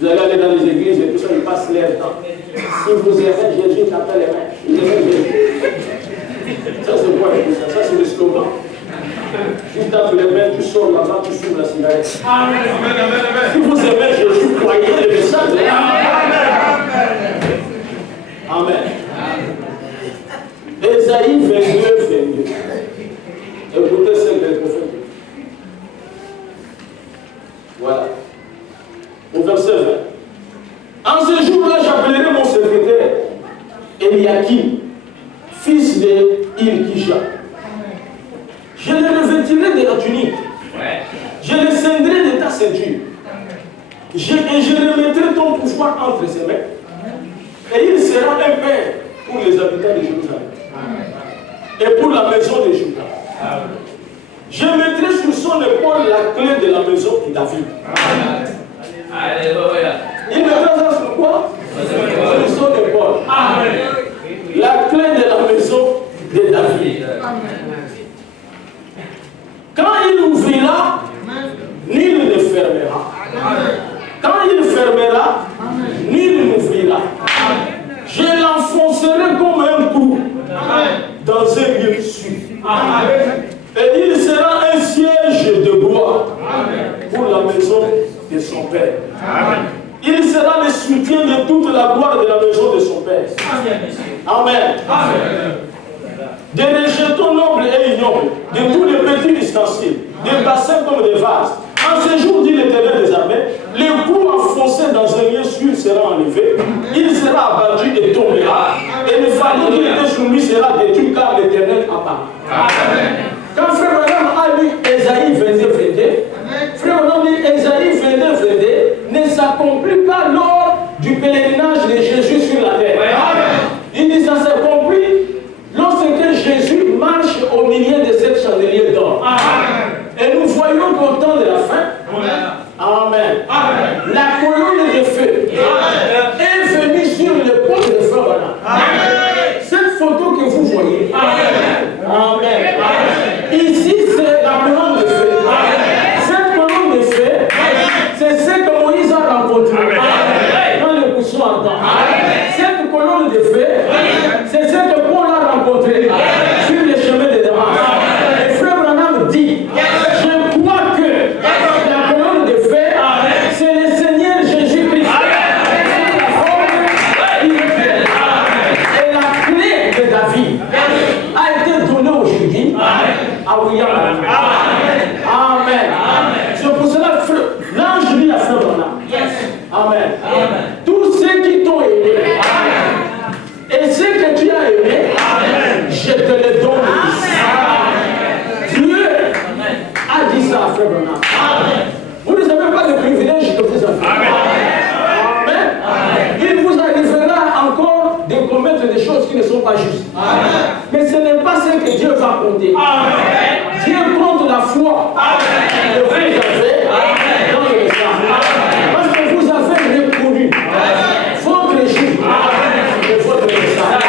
Vous allez aller dans les églises et tout ça, ils passent leur temps. Si vous aimez Jésus, tapez les mains. Vous aimez Jésus. Ça, c'est quoi tout ça? Ça, c'est le slogan. Tu tapes les mains, tu sors là-bas, tu fumes la cigarette. Amen. Si vous aimez Jésus, croyez le message. Amen. Ésaïe 22, 22. Écoutez ce que le prophète dit. Voilà. Au verset 20. En ce jour-là, j'appellerai mon secrétaire Eliakim, fils de Hilkija. Je le revêtirai de la tunique. Je le scindrai de ta ceinture. Et je remettrai ton pouvoir entre ses mains. Et il sera un père pour les habitants de Jérusalem. Et pour la maison de Juda. Je mettrai sur son épaule la clé de la maison de David. Alléluia. Il mettra ça sur quoi? Sur son épaule. La clé de la maison de David. Quand il ouvrira, nul ne fermera. Quand il fermera, nul n'ouvrira. Je l'enfoncerai comme un clou dans un lieu sûr. Et il sera un siège de gloire pour la maison de son Père. Il sera le soutien de toute la gloire de la maison de son Père. Amen. Des rejetons nobles et ignobles, de tous les petits ustensiles, des bassins comme des vases. En ce jour, dit l'Éternel des armées, le clou enfoncé dans un lieu sûr sera enlevé, il sera abattu et tombera, et le fardeau qui était sur lui sera détruit, car l'Éternel a parlé. Quand Frère Branham a lu Ésaïe 22, 22, Frère Branham dit Ésaïe 22, 22 ne s'accomplit pas lors du pèlerinage de Jésus sur la terre. Il dit ça s'accomplit lorsque Jésus marche au milieu de cette chandelier d'or. Et nous voyons qu'au temps de la fin, Amen. La colonne de feu est venue sur l'épaule de Frère Branham. Cette photo que vous voyez, Amen. Ici, c'est la colonne de feu. Cette colonne de feu, c'est ce que Moïse a rencontré dans le buisson ardent. Cette colonne de feu, c'est ce que Paul a rencontré sur le chemin de Damas. Et Frère Branham dit, je crois que la colonne de feu, c'est le Seigneur Jésus-Christ. Et la clé de David a été donnée aujourd'hui à William. Amen. C'est pour cela que l'ange dit à Frère Branham. Amen. Tous ceux qui t'ont aimé, et ce que tu as aimé, je te le donne ici. Dieu a dit ça à Frère Branham. Vous n'avez pas de privilège que vous avez. Amen. Il vous arrivera encore de commettre des choses qui ne sont pas justes. Mais ce n'est pas ce que Dieu va compter. Dieu compte la foi que vous avez dans le message. Parce que vous avez reconnu votre jour de votre message.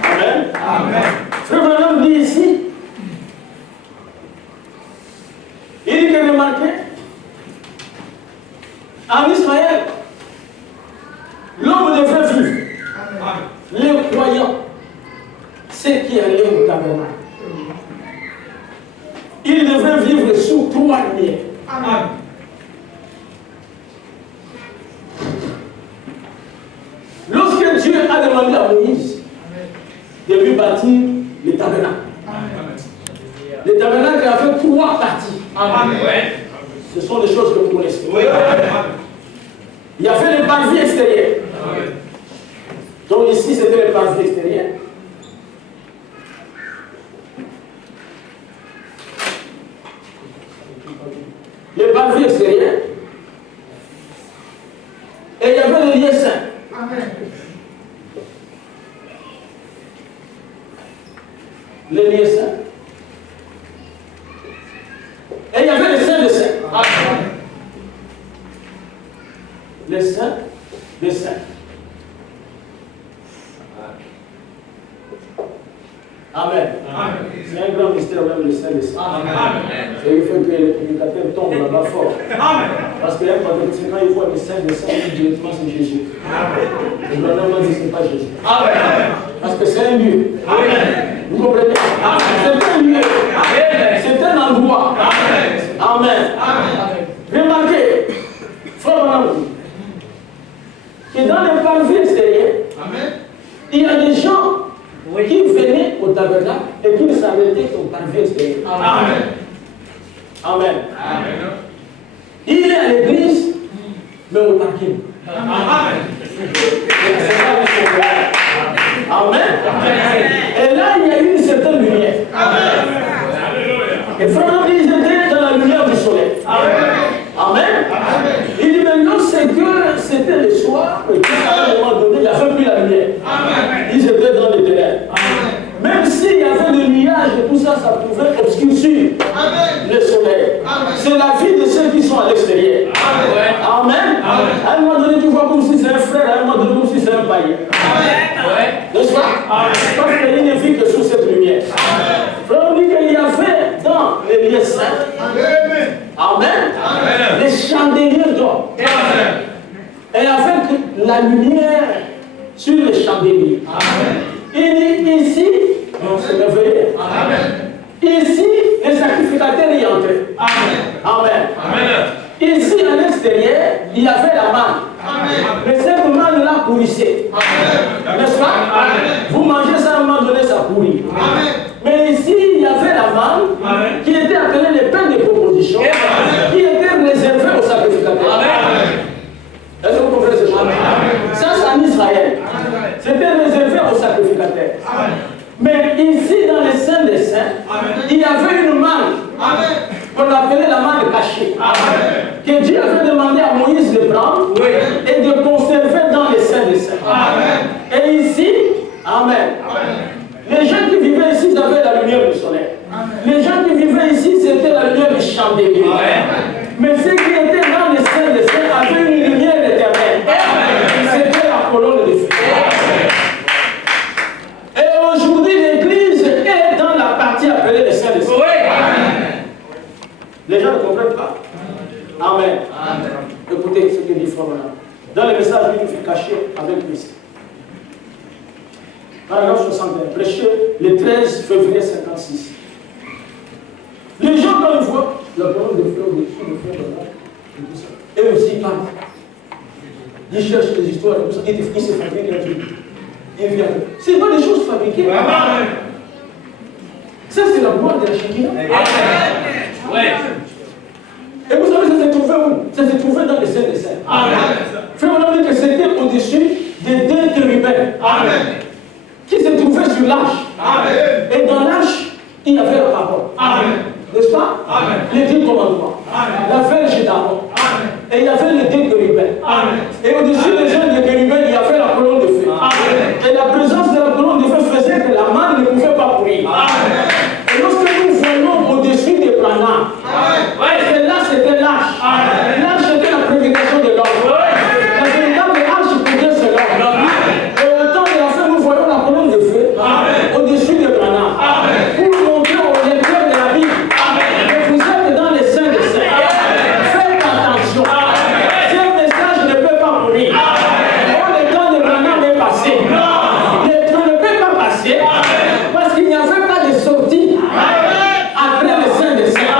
Amen. Amen. Frère Branham dit ici, il dit que remarquez, en Israël, l'homme devrait vivre. Les croyants, ceux qui allaient au tabernacle, ils devraient vivre sous 3 lumières. Lorsque Dieu a demandé à Moïse de lui bâtir le tabernacle, le tabernacle avait 3 parties. Ce sont des choses que vous connaissez. Il y avait le parvis extérieur. Donc ici, c'était le parvis extérieur. Le parvis extérieur. Et il y avait le lieu saint. Le lieu saint. Et il y avait le saint de saint. Le saint de saint. Amen. C'est un grand mystère, même le Saint-Esprit. Et il faut que les prédicateurs tombent là-bas fort. Parce que quand ils voient le Saint-Esprit, ils disent directement c'est Jésus. Et normalement, ce n'est pas Jésus. Parce que c'est un lieu. Vous comprenez? C'est un lieu. C'est un endroit. Amen. Remarquez, frère Madame, que dans les parvis extérieurs, il y a des gens qui venaient au tabernacle et qui s'arrêtaient au parvis extérieur. Amen. Il est à l'église, mais au parking. Amen. Et là, il y a une certaine lumière. Et frère, ils étaient dans la lumière du soleil. Amen. Il dit maintenant, c'est que c'était le soir, et qu'à un moment donné, il n'y avait plus la lumière. Ils étaient dans les ténèbres. Même s'il y avait des nuages et tout ça, ça pouvait obscurcir le soleil. C'est la vie de ceux qui sont à l'extérieur. Amen. À un moment donné, tu vois comme si c'est un frère, à un moment donné, comme si c'est un païen. N'est-ce pas? Parce qu'il ne vit que sous cette lumière. Frère, on dit qu'il y avait dans les lieux saints, amen, les chandeliers d'or. Et avec la lumière sur les chandeliers. Il dit ici, on se réveillait. Ici, les sacrificateurs y entraient. Amen. Ici, à l'extérieur, il y avait la manne. Mais cette manne-là pourrissait. N'est-ce pas? Vous mangez ça à un moment donné, ça pourrit. Mais ici, il y avait la manne qui était appelée les pains de proposition, qui était réservée aux sacrificateurs. Est-ce que vous comprenez ce chose? Ça, c'est en Israël. C'était réservé aux sacrificateurs. Mais ici, dans les saints des saints, il y avait une manne qu'on appelait la manne cachée. Que Dieu avait demandé à Moïse de prendre et de conserver dans les saints des saints. Et ici, amen. Les gens qui vivaient ici, ils avaient la lumière du soleil. Les gens qui vivaient ici, c'était la lumière du chandelier. Mais ceux qui étaient dans les saints des saints avaient une lumière éternelle. C'était la colonne de feu. Et aujourd'hui, l'Église est dans la partie appelée les saints des saints. Les gens ne comprennent pas. Amen. Écoutez ce que dit Frère. Dans le message caché avec Christ. Paragraphe 61, prêché le 13 février 56. Les gens, quand ils voient la colonne de feu au-dessus, le feu de là, et tout ça, eux aussi ils parlent. Ils cherchent des histoires et tout ça. Ils se fabriquent un truc. Ils viennent. Ce n'est pas des choses fabriquées. Ça, c'est la gloire de la Shekinah. Et vous savez, ça s'est trouvé où? Ça s'est trouvé dans les saints des saints. Frère, on a dit que c'était au-dessus des deux chérubins. Qui se trouvait sur l'arche. Et dans l'arche, il y avait la parole. N'est-ce pas? Les 10 commandements. La verge d'Aaron. Et il y avait les deux chérubins. Et au-dessus des jeunes des chérubins, il y avait la colonne de feu. Et la présence de la colonne de feu faisait que la manne ne pouvait pas pourrir. Et lorsque nous voyons au-dessus des plans, et là c'était l'arche. L'arche c'était la prédication de l'homme. La véritable arche pouvait se l'homme. Et au temps de la fin, nous voyons la colonne de feu au-dessus des plans. Pour montrer aux lecteurs de la Bible que vous êtes dans les saints des saints. Faites attention. Ce message ne peut pas mourir. Oh, le temps de Branham est passé. Le temps ne peut pas passer parce qu'il n'y avait pas de sortie après les saints des saints.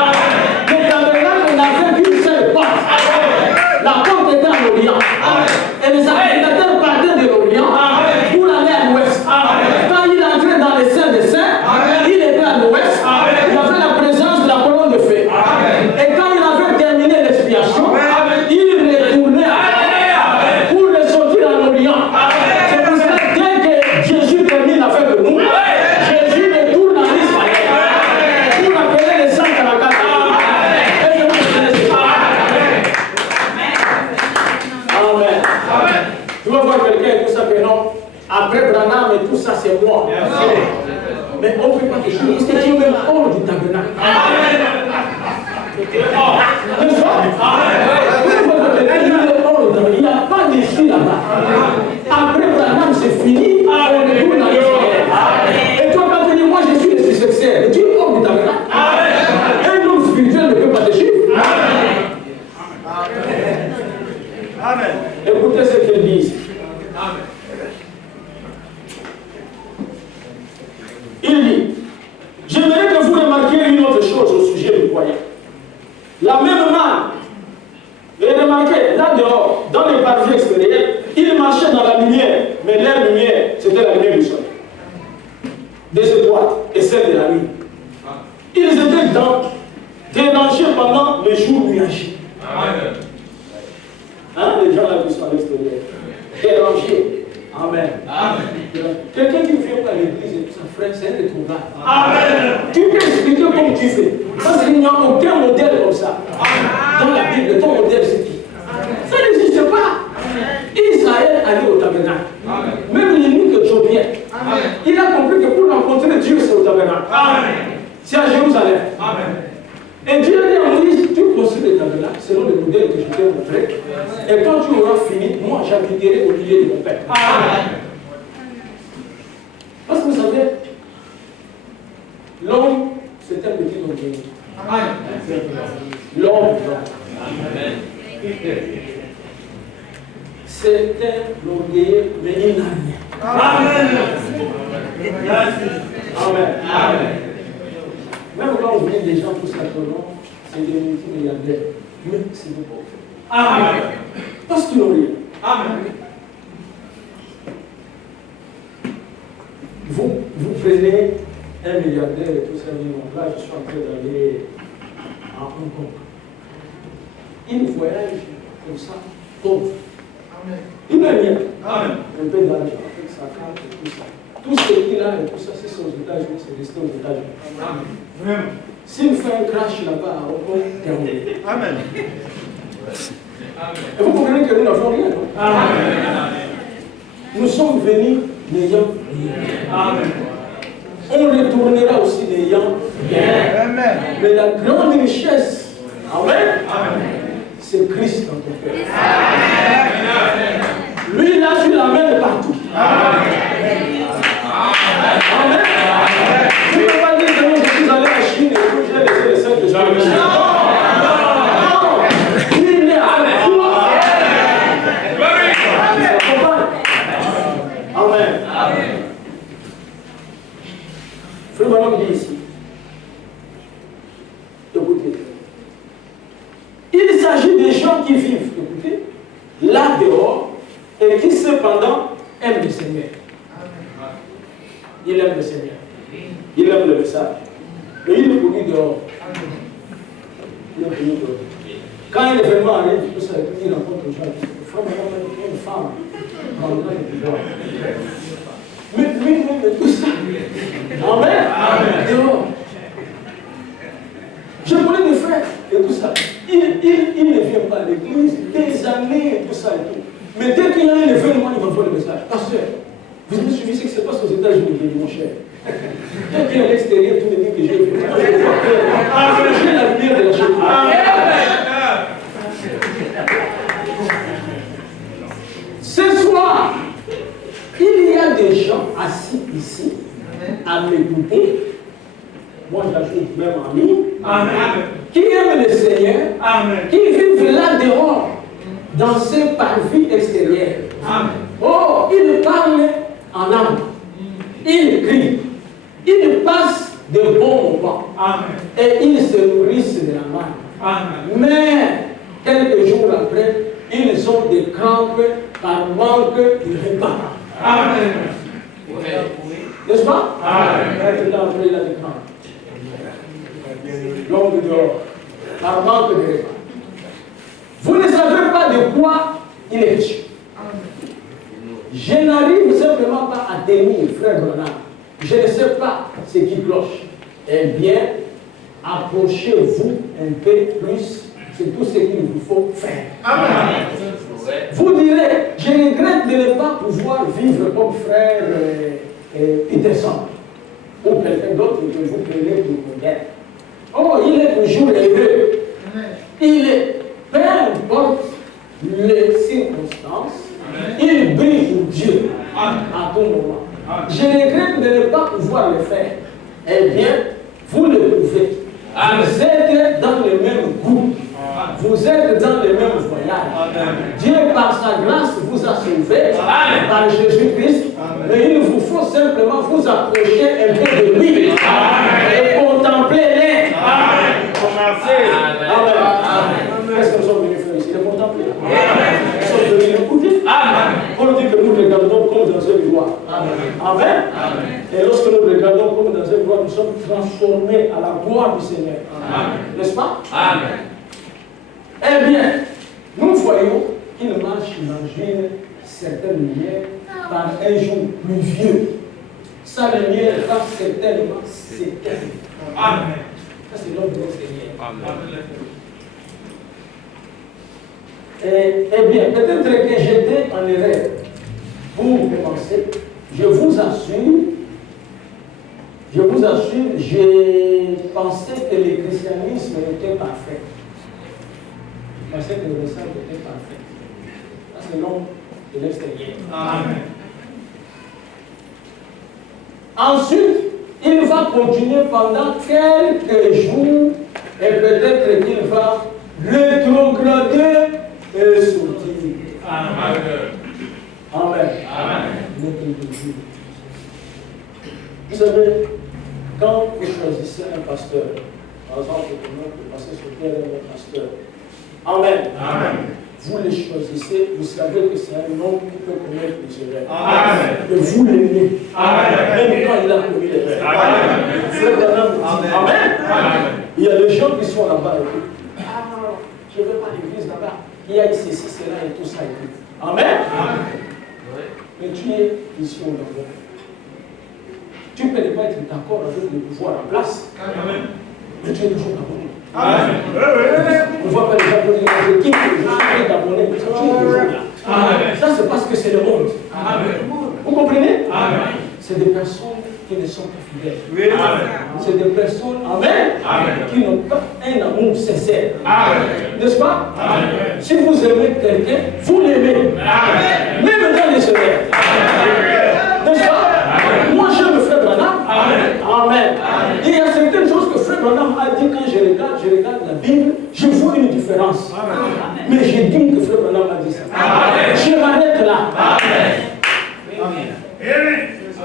Le tabernacle n'avait qu'une seule porte. La porte était à l'Orient. Et les sacrificateurs partaient de l'Orient pour aller à l'Ouest. Quand il entrait dans les saints des saints, il était à l'Ouest. Il avait la présence de la colonne de feu. Et quand il avait terminé l'expiation, il retournait pour le sortir à l'Orient. C'est pour ça que dès que Jésus termine avec nous, Jésus retourne en Israël pour appeler les 144. Est-ce que vous connaissez ça? Amen. Tu vas voir quelqu'un et tout ça, que non. Après Branham et tout ça, c'est moi. Mais on ne peut pas te dire, parce que tu es même hors du tabernacle. N'est-ce pas? Il n'y a pas d'issue là-bas. Après Branham, c'est fini. On retourne en Israël. Et toi, quand tu dis, moi, Il dit, j'aimerais que vous remarquiez une autre chose au sujet du croyant. La même manne, et remarquez, là dehors, dans les parvis extérieurs, ils marchaient dans la lumière, mais leur lumière, c'était la lumière du soleil, des étoiles et celle de la nuit. Ils étaient dérangés pendant les jours nuageux. Hein, les gens là qui sont à l'extérieur, dérangés. Amen. Amen. Quelqu'un qui vient à l'église et tout ça, frère, c'est un rétrograde. Amen. Tu peux expliquer comme tu fais. Parce qu'il n'y a aucun modèle comme ça. Dans la Bible, ton modèle c'est qui? Ça n'existe pas. Israël allait au tabernacle. Même l'ennemi de Jobien, il a compris que pour rencontrer Dieu, c'est au tabernacle. C'est à Jérusalem. Et Dieu a dit à Moïse, tu construis le tabernacle selon le modèle que je t'ai montré. Et quand tu auras fini, moi j'habiterai au milieu de mon peuple. Parce que vous savez, l'homme, c'est un petit orgueilleux. L'homme, c'est un orgueilleux, mais il n'a rien. Amen. Amen. Même quand on vient des gens tous simplement, c'est des multimilliardaires. Mais c'est des pauvres. Amen. Parce qu'ils n'ont rien. Amen. Vous prenez un milliardaire et tout ça, là je suis en train d'aller à Hong Kong. Il voyage comme ça, pauvre. Amen. Il n'a rien. Amen. Un peu d'argent avec sa carte et tout ça. Tout ce qu'il a et tout ça, c'est aux États-Unis, c'est resté aux États-Unis. Amen. S'il fait un crash là-bas à Hong Kong, terminé. Amen. Et vous comprenez que nous n'avons rien, non? Amen. Nous sommes venus n'ayant rien. Amen. On retournera aussi n'ayant rien. Amen. Mais la grande richesse, amen, c'est Christ dans ton cœur. Lui, il a su l'amène partout. Amen. Amen. Tu ne peux pas dire que je suis allé à Chine et que j'ai laissé les saints de Jésus. Non. Il est avec toi. Amen. Frère Manon dit ici. Écoutez. Il s'agit des gens qui vivent, écoutez, là dehors et qui cependant aiment le Seigneur. Il aime le Seigneur. Il aime le message. Et il est connu dehors. Il est connu dehors. Quand un événement arrive, tout ça, il rencontre les gens. Une femme prendra le pouvoir. Mais tout ça. Amen. Dehors. Je connais des frères et tout ça. Il ne vient pas à l'église des années et tout ça et tout. Mais dès qu'il y a un événement, il va voir le message. Pasteur, vous avez suivi ce qui se passe aux États-Unis, mon cher. Quand il est à l'extérieur, tout le monde que j'ai vu. J'ai la lumière de la chose. Ce soir, il y a des gens assis ici à m'écouter. Moi, j'ajoute même amis. Qui aiment le Seigneur. Amen. Qui vivent là dehors, dans ces parvis extérieurs. Amen. Oh, ils parlent en âme. Ils crient. Ils passent de bons moments. Amen. Et ils se nourrissent de la main. Mais, quelques jours après, ils ont des crampes par manque de repas. Amen. N'est-ce pas? Amen. Il a des crampes. L'homme dehors, par manque de repas. Vous ne savez pas de quoi il est riche. Je n'arrive simplement pas à tenir, frère Branham. Je ne sais pas ce qui cloche. Eh bien, approchez-vous un peu plus. C'est tout ce qu'il vous faut faire. Amen. Vous direz, je regrette de ne pas pouvoir vivre comme frère Peterson. Ou quelqu'un d'autre que vous prenez pour modèle. Oh, il est toujours heureux. Il est, peu importe les circonstances, il brille pour Dieu à tout moment. Je regrette de ne pas pouvoir le faire. Eh bien, vous le pouvez. Vous êtes dans le même groupe. Vous êtes dans le même voyage. Dieu, par sa grâce, vous a sauvé par Jésus-Christ. Mais il vous faut simplement vous approcher un peu de regardons comme dans un gloire, nous sommes transformés à la gloire du Seigneur. N'est-ce pas? Amen. Eh bien, nous voyons qu'il marche dans une certaine lumière par un jour pluvieux. Sa lumière va certainement s'éteindre. Amen. Ça, c'est l'homme du Seigneur. Amen. Eh bien, peut-être que j'étais en erreur. Pour commencer, je vous assure, j'ai pensé que le christianisme était parfait. Je pensais que le message était parfait. Ça, c'est l'homme de l'extérieur. Amen. Ensuite, il va continuer pendant quelques jours et peut-être qu'il va rétrograder et sortir. Amen. Amen. Amen. Vous savez, quand vous choisissez un pasteur, par exemple, vous passez sur terre un pasteur. Amen. Amen. Vous le choisissez, vous savez que c'est un homme qui peut connaître les erreurs. Amen. Et vous l'aimez. Amen. Même quand il a commis les erreurs. Amen. Frère Branham dit Amen. Amen. Il y a des gens qui sont là-bas et qui disent ah non, je ne veux pas l'église là-bas. Il y a ceci, cela et tout ça. Et tout. Amen. Amen. Mais tu es ici au Londres. Tu ne peux pas être d'accord avec le pouvoir en place. Amen. Mais tu es toujours abonné. Amen. On ne voit pas les gens qui disent je quitte, je suis d'abonné. Tu es toujours là. Amen. Ça, c'est parce que c'est le monde. Amen. Vous comprenez? Amen. C'est des personnes qui ne sont pas fidèles. Amen. C'est des personnes, amen, Amen. qui n'ont pas un amour sincère. Amen. N'est-ce pas? Amen. Si vous aimez quelqu'un, vous l'aimez. Amen. Même dans les erreurs. N'est-ce pas? Moi, j'aime Frère Branham. Amen. Il y a certaines choses que Frère Branham a dit quand je regarde la Bible, je vois une différence. Mais j'ai dit que Frère Branham a dit ça. Je m'arrête là.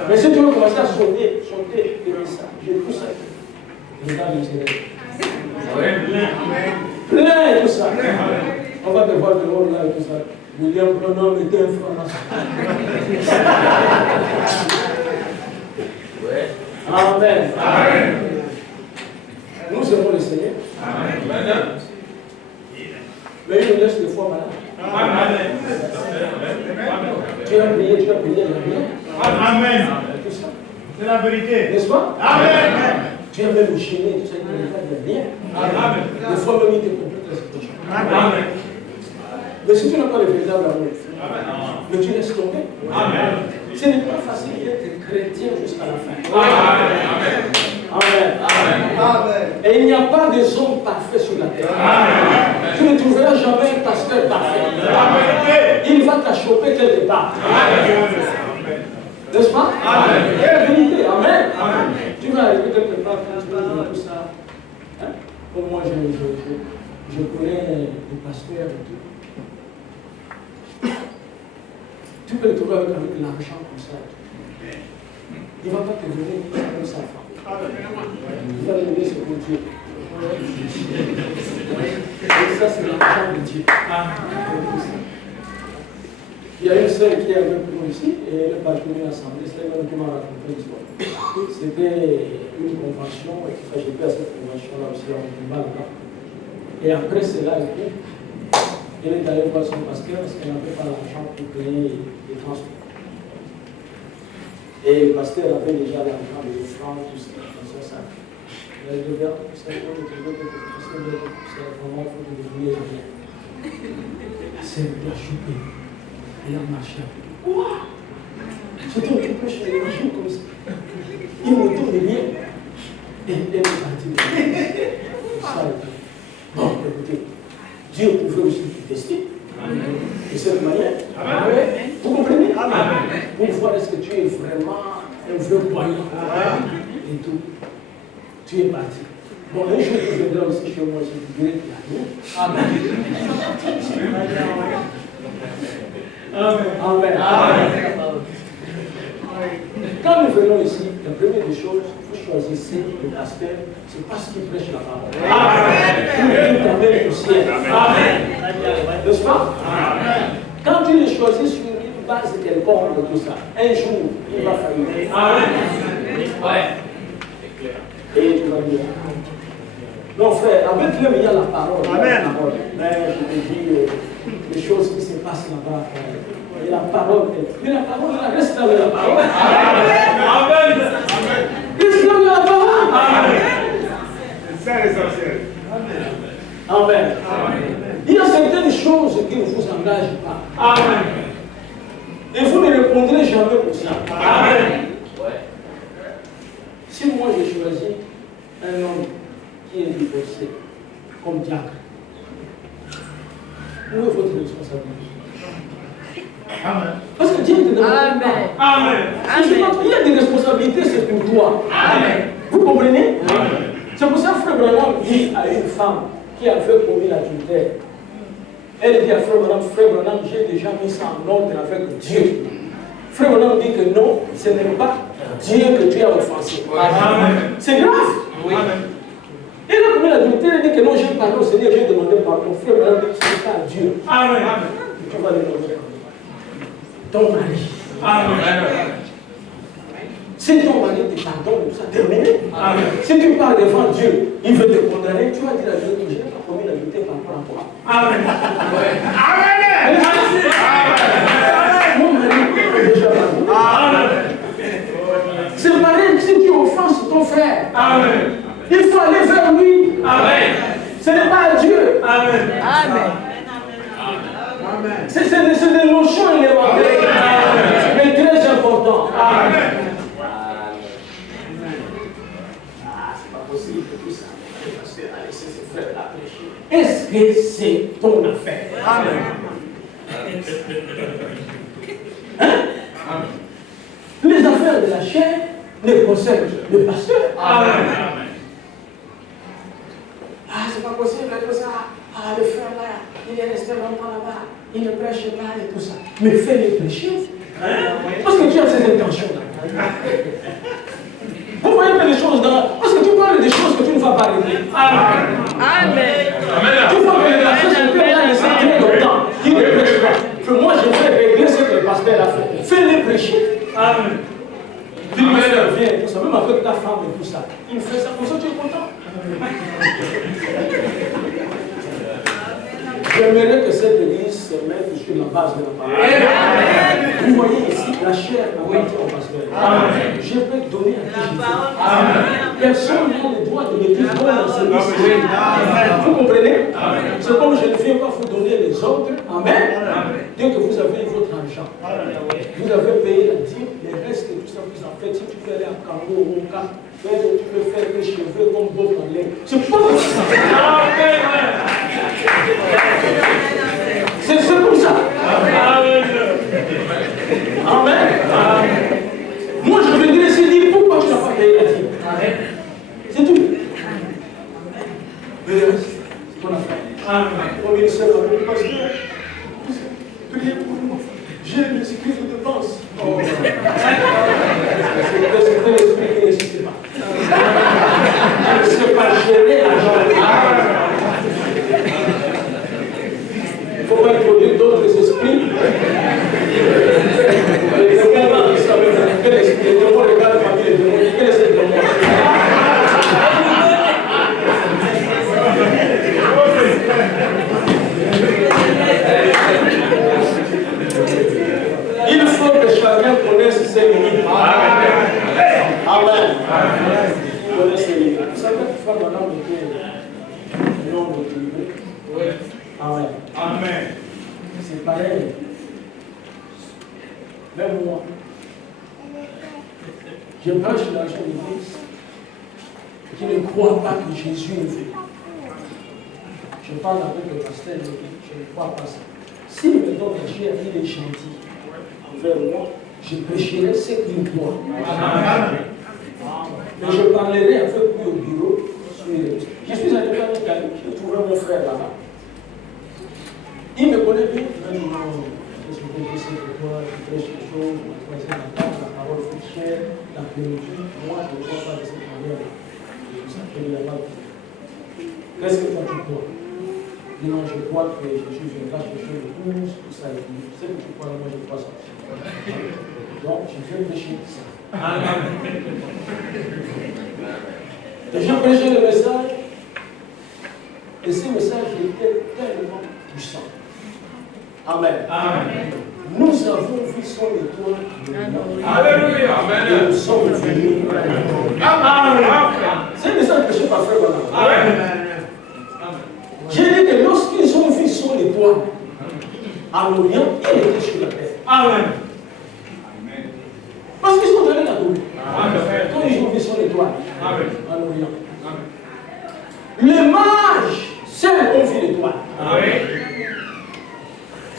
Mais si tu veux commencer à sauter, et ça, j'ai tout ça. Regarde le Seigneur. Plein tout ça. On va te voir dehors là et tout ça. William Branham était un franc-maçon. Amen. Amen. Nous aimons le Seigneur. Amen. Mais il nous laisse des fois malades. Amen. Tu as prié, il a prié. Amen. Tout ça. C'est la vérité. N'est-ce pas? Amen. Tu as même gêné, tout ça, il ne fait bien. Amen. Des fois même il te complète la situation. Amen. Mais si tu n'as pas le véritable amour, mais tu laisses tomber. Amen. Ce n'est pas facile d'être chrétien jusqu'à la fin. Amen. Amen. Et il n'y a pas de hommes parfaits sur la terre. Amen. Tu ne trouveras jamais un pasteur parfait. Amen. Il va t'achoper quelque part. N'est-ce pas? Amen. C'est la vérité. Amen. Amen. Tu vas arriver quelque part quand tu vas dire tout ça. Hein? Comme moi, je connais des pasteurs et tout. Tu peux le trouver avec l'argent comme ça. Il ne va pas te donner comme ça. Il va te donner ce que Dieu. Et ça, c'est l'argent de Dieu. Il y a une sœur qui est avec nous ici, et elle est partie d'une assemblée, c'est elle qui m'a raconté l'histoire. C'était une convention, et j'étais à cette convention-là aussi, en mal là. Et après cela, elle est allée voir son pasteur parce qu'elle n'avait pas l'argent pour payer les transports. Et le pasteur avait déjà l'argent, les offrandes, tout ça, dans son sac. Elle dit, regarde, c'est vraiment, il faut que vous vouliez rien. C'est de la chouper. Elle a marché. Quoi? C'était un peu chez les gens comme ça. Il ne donne rien. Et elle est partie. Ça, bon, écoutez, Dieu pouvait aussi vous tester. De cette manière. Amen. Vous comprenez? Amen. Pour voir est-ce que tu es vraiment un vrai croyant. Et tout. Tu es parti. Bon, un jour, je viendrai aussi chez moi, je dirai Amen. Amen. Amen. Quand nous venons ici, la première des choses, vous choisissez le pasteur, c'est parce qu'il prêche la parole. Amen. Vous t'amène au ciel. Amen. N'est-ce pas? Amen. Quand tu le choisis sur une base quelconque de tout ça, un jour, il va faillir. Amen. Et tu vas dire. Non, frère, avec lui, il y a la parole. Amen. Mais je te dis les choses qui se passent là-bas. Et la parole, et la parole, reste avec la parole. Amen. Reste avec la parole. C'est ça l'essentiel. Amen. Il y a certaines choses qui ne vous engagent pas. Amen. Et vous ne répondrez jamais pour ça. Amen. Si moi j'ai choisi un homme qui est divorcé comme diacre, où est votre responsabilité? Amen. Parce que Dieu te demande. Amen. Amen. Il y a des responsabilités, c'est pour toi. Amen. Vous comprenez? Amen. C'est pour ça que Frère Branham dit à une femme qui avait commis l'adultère. Elle dit à Frère Branham, j'ai déjà mis ça en ordre avec Dieu. Frère Branham dit que non, ce n'est pas Dieu que tu as offensé. Amen. C'est grave. Amen. Il a commis l'adultère, il dit que non, j'ai parlé au Seigneur, j'ai demandé pardon. Frère Branham dit que ce n'est pas Dieu. Amen. Tu vas le demander. Ton mari. Amen. Si ton mari te pardonne, ça terminé. Amen. Si tu parles devant Dieu, il veut te condamner, tu vas dire à Dieu que je n'ai pas commis l'adultère par rapport à toi. Amen. Amen. Mon mari est déjà pardonné. Amen. C'est pareil si tu offenses ton frère. Amen. Il faut aller vers lui. Amen. Ce n'est pas Dieu. Amen. Amen. C'est des notions élémentaires, mais très importantes. Amen. C'est pas possible que tout ça. Parce que laisser ses frères la péché. Est-ce que c'est ton affaire? Amen. Hein? Les affaires de la chair ne concernent le pasteur. Amen. Ah, c'est pas possible que ça. Ah, le frère là, il est resté longtemps là-bas. Il ne prêche pas et tout ça. Mais fais-les prêcher. Parce que tu as ces intentions-là. Vous voyez pas les choses dans. Parce que tu parles des choses que tu ne vas pas régler. Amen. Amen. Tu vois que le pasteur, son père là, il sait très longtemps. Il ne prêche pas. Que moi, je vais régler ce que le pasteur a fait. Fais-les prêcher. Amen. Dis-lui, viens, tout ça. Même avec ta femme et tout ça. Il fait ça pour ça, tu es content. J'aimerais que cette église se mette sur la base de la parole. Vous voyez ici, la chair appartient au pasteur. Je peux te donner à qui je veux. Personne n'a le droit de me dire bon dans ce ministère. Vous comprenez? C'est comme je ne viens pas vous donner les ordres. Amen. Dès que vous avez votre argent, vous avez payé la dîme, les restes et tout ça, vous en faites. Si tu peux aller à Congo ou au Cap, tu peux faire des cheveux comme Bob Marley. C'est pas comme ça. C'est comme ça. Amen. Moi, je vais dire ici, dis pourquoi tu n'as pas payé la dîme. C'est tout. Mais le reste, c'est ton affaire. Au ministère, parce que priez pour moi. J'ai le esprit de dépense. Oh. C'était l'esprit qui n'existait pas. Je ne sais pas gérer l'argent. Il ne faut pas introduire d'autres esprits. Les démons qui savent quel esprit, les démons regardent la famille, les démons, quel est ce démon? Il faut que chacun connaisse ses limites. Amen. Il connaît ses limites. Vous savez que faire maintenant de non équilibré. Amen. Amen. C'est pareil. Même moi. Je prêche dans une église qui ne croit pas que Jésus est venu. Je parle avec le pasteur, je ne crois pas ça. Si me donne un chien, il est gentil envers moi, je prêcherai ce qu'il doit. Mais je parlerai avec lui au bureau. Je suis allé faire une caille, j'ai trouvé mon frère là-bas. Il me connaît bien. Il m'a dit, je suis compris de toi, tu prêches quelque chose, on va croiser la table, la parole fait cher, l'après-midi. Moi, je ne crois pas de cette manière. C'est ça que je là-bas. Qu'est-ce que toi tu crois? Non, je crois que Jésus viendra chercher le 12, tout ça. Ce que tu crois, moi je crois ça. Donc, je viens prêcher ça. Et j'ai prêché le message, et ce message était tellement puissant. Amen. Amen. Nous avons vu son étoile. Alléluia. Et nous sommes venus. C'est le message prêché par Frère Branham. Amen. J'ai dit que lorsqu'ils ont vu son étoile en Orient, il était sur la terre. Amen. Parce qu'ils sont allés là-haut. Amen. Quand ils ont vu son étoile Amen. en Orient. Les mages, seuls ont vu l'étoile. Amen.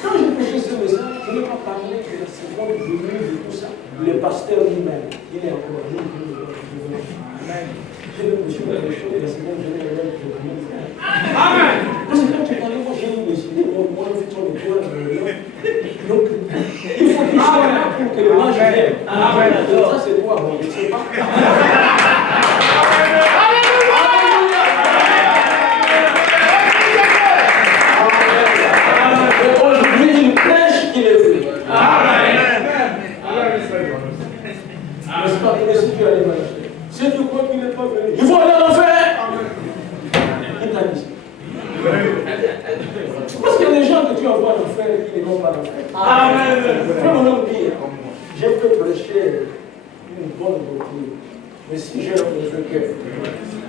Quand j'ai prêché ce message, je n'ai pas parlé de la seconde venue de tout ça. Le pasteur lui-même, il est encore là. Amen. Je vais prêcher la chose de la seconde venue de l'Église. Amen. Parce que quand tu parlais, moi j'ai décidé, moi on fait son étoile en Orient. Donc, il faut qu'il soit là pour que le mage vienne. Amen. Ça c'est quoi? Bon, je ne sais pas. Aujourd'hui, il prêche qu'il est vrai. N'est-ce pas? Et si tu as les mages, si tu crois qu'il n'est pas venu, il faut aller en enfer. Il t'a dit. Parce qu'il y a des gens que tu envoies en enfer et qui ne vont pas en enfer. Amen. Frère mon homme dit, je peux prêcher une bonne doctrine, mais si j'ai un mauvais cœur,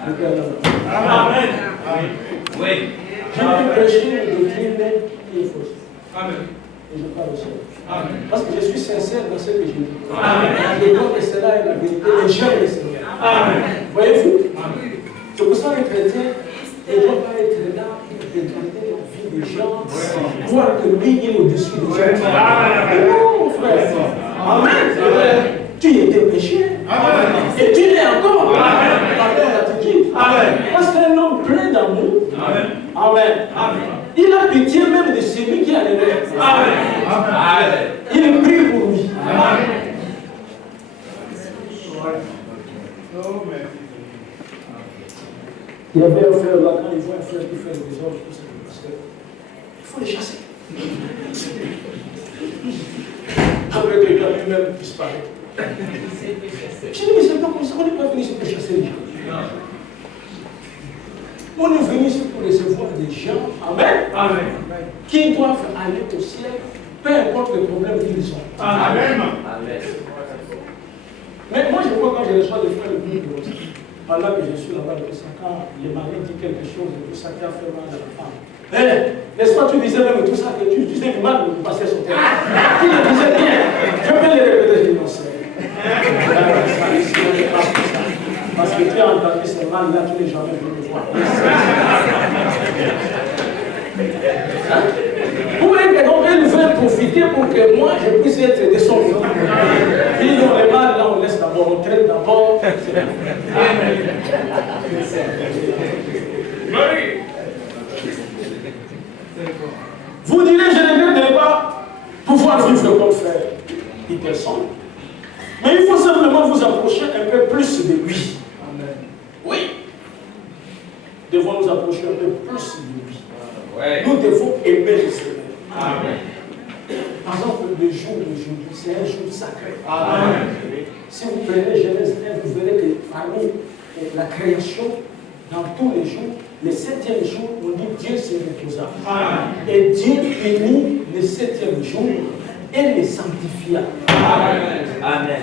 je peux aller en enfer. Amen. Oui. Je peux prêcher une doctrine qui est fausse. Amen. Et je parle au Seigneur. Amen. Parce que je suis sincère dans ce que je dis. Amen. Je crois que cela est la vérité et j'aime le Seigneur. Amen. Voyez-vous? Amen. C'est pour ça que les chrétiens ne doivent pas être là pour regarder la vie des gens, voir que lui il est au-dessus des gens. Amen. Non, frère. Amen. Tu étais péché. Amen. Et tu l'es encore. Amen. Par l'attitude. Amen. Parce qu'un homme plein d'amour. Amen. Amen. Amen. Il a pitié même de celui qui a les lèvres. Amen. Il prie pour lui. Amen. Il y avait un frère là, quand il voit un frère qui fait des désordres, il faut les chasser. Après que lui-même disparaît. Je dis, mais c'est pas comme ça, on n'est pas venu ici pour chasser les gens. On est venu ici pour recevoir des gens, amen, Amen. qui doivent aller au ciel, peu importe le problème qu'ils ont. Amen. Mais moi, je vois quand je reçois des frères de Dieu, pendant que je suis là-bas, quand le mari dit quelque chose de tout ça qui a fait mal à la femme. N'est-ce pas, tu disais même tout ça, que tu disais du mal de passer son terrain. Tu le disais bien. Je peux le répéter, je dis non, c'est. Parce que tu as entendu ces mal là, tu n'es jamais venu me voir. Vous voyez que donc elle veut profiter pour que moi je puisse être de son vivant. Et dans les mal, là on laisse d'abord, on traite d'abord. Vous direz, je ne regrette pas pouvoir vivre comme frère Peterson. Mais il faut simplement vous approcher un peu plus de lui. Oui. Nous devons nous approcher un peu plus de lui. Nous devons aimer le Seigneur. Amen. Par exemple, le jour d'aujourd'hui, c'est un jour sacré. Amen. Si vous prenez Genèse 1, vous verrez que parmi la création, dans tous les jours, le 7e jour, on dit Dieu se reposa. Et Dieu bénit le 7e jour et le sanctifia. Amen.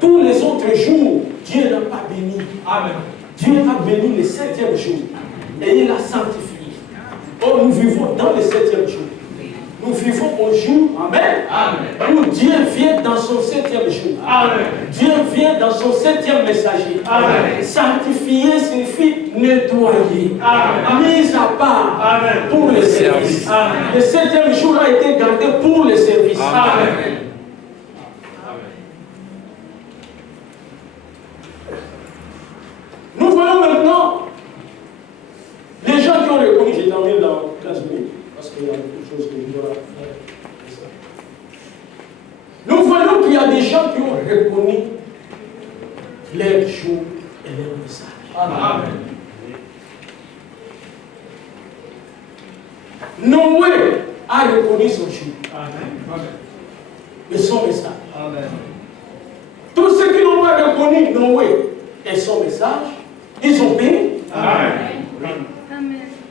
Tous les autres jours, Dieu n'a pas béni. Amen. Dieu a béni le 7e jour et il a sanctifié. Or, nous vivons dans le 7e jour. Nous vivons au jour, amen, où Dieu vient dans son 7e jour. Amen. Dieu vient dans son 7e messager. Amen. Sanctifier signifie nettoyer, mise à part, amen, pour le service. Amen. Le 7e jour a été gardé pour le service. Amen. Amen. Nous voyons maintenant les gens qui ont reconnu, j'ai terminé dans 15 minutes, parce qu'il y a beaucoup de choses que je dois faire. Nous voyons qu'il y a des gens qui ont reconnu leur jour et leur message. Amen. Noé a reconnu son jour et son message. Amen. a reconnu Noé et son message, ils ont payé. Amen.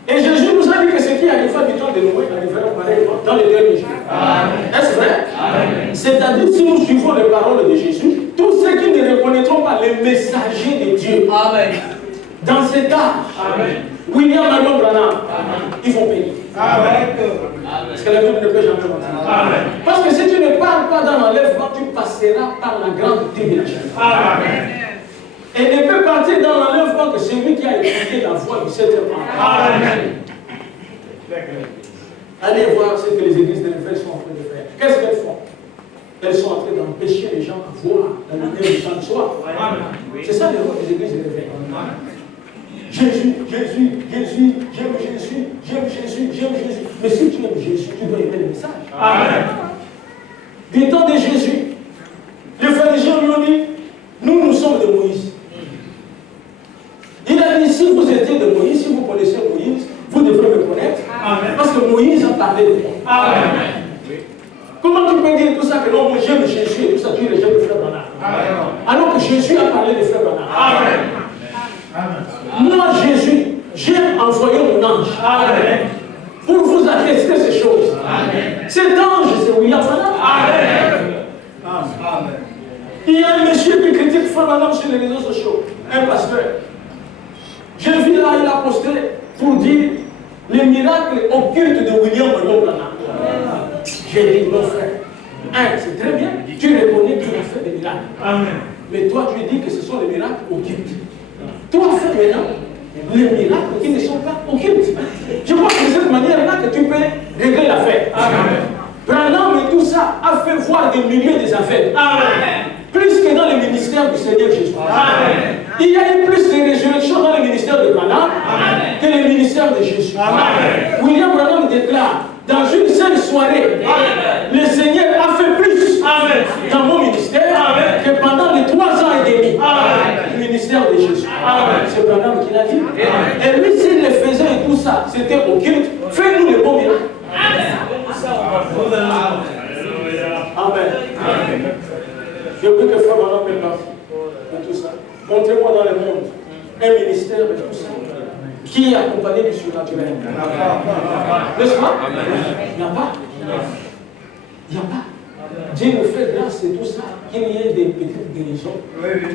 Et Jésus nous a dit que ce qui arriva du temps de Noé arrivera pareillement dans les derniers jours. Est-ce vrai? C'est-à-dire, si nous suivons les paroles de Jésus, tous ceux qui ne reconnaîtront pas les messagers de Dieu, dans cet âge, William Marion Branham, ils vont payer. Parce que la Bible ne peut jamais mentir. Parce que si tu ne parles pas dans l'enlèvement, tu passeras par la grande tribulation. Et ne peut partir dans l'enlèvement que celui qui a écouté la voix du Seigneur. Allez voir ce que les églises de l'évêque sont en train de faire. Qu'est-ce qu'elles font? Elles sont en train d'empêcher les gens à voir la lumière du chant de soir. C'est ça le rôle des églises de l'évêque. Jésus, Jésus, Jésus, j'aime Jésus, j'aime Jésus, j'aime Jésus. Mais si tu aimes Jésus, tu dois aimer le message. Amen. Du temps de Jésus, les pharisiens lui ont dit, nous sommes de Moïse. Il a dit, si vous étiez de Moïse, si vous connaissez Moïse, vous devrez me connaître. Amen. Parce que Moïse a parlé de moi. Amen. Comment tu peux dire tout ça que non, moi j'aime Jésus et tout ça, tu rejettes le frère Branham? Alors que Jésus a parlé de frère Branham. Amen. Moi, Jésus, j'ai envoyé mon ange. Amen. Pour vous attester ces choses. Amen. Cet ange, c'est William Branham. Amen. Amen. Il y a un monsieur qui critique frère Branham sur les réseaux sociaux, un pasteur. J'ai vu là, il a posté pour dire les miracles occultes de William Marion Branham. J'ai dit, mon frère, c'est très bien, tu reconnais qu'il a fait des miracles. Amen. Mais toi, tu dis que ce sont les miracles occultes. Toi, fais maintenant les miracles qui ne sont pas occultes. Je crois que c'est de cette manière-là que tu peux régler l'affaire. Branham et tout ça a fait voir des milliers des affaires. Amen. Plus que dans le ministère du Seigneur Jésus. Amen. Il y a eu plus de résurrections dans le ministère de Branham que le ministère de Jésus. Amen. William Branham déclare, dans une seule soirée, le Seigneur a fait plus dans mon ministère que pendant les 3 ans et demi du ministère de Jésus. C'est Branham qui l'a dit. Et lui, s'il le faisait et tout ça, c'était occulte, fais-nous les bons miracles. Amen. Je veux que Frère Branham me parle de tout ça. Montrez-moi dans le monde un ministère de tout ça qui est accompagné du surnaturel. N'est-ce pas? Il n'y a pas. Il n'y a pas. Dieu nous fait grâce et tout ça, qu'il y ait des petites guérisons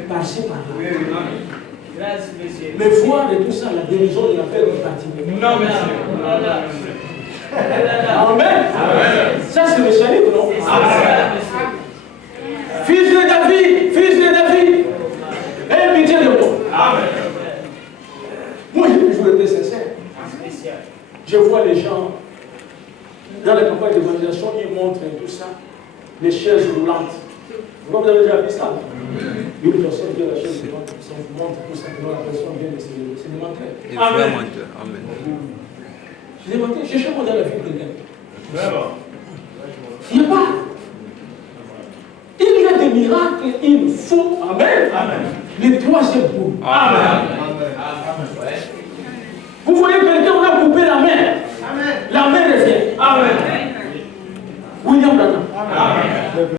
par-ci, par-là. Mais voir et tout ça, la guérison de la paix du bâtiment. Non, monsieur. Amen. Ça, c'est le salut, non? Fils de David, aie pitié de moi. Amen. Moi, j'ai toujours été sincère. Je vois les gens, dans la campagne d'évangélisation, ils montrent tout ça, les chaises roulantes. Vous avez déjà vu ça? Une personne qui a la chaise roulante, ça vous montre tout simplement la personne vient de se démontrer. Amen. Je démontre, cherchez-moi dans la vie de quelqu'un. Il n'y a pas. Il y a des miracles, il faut. Amen. Amen. Les 3e bout. Amen. Vous voyez que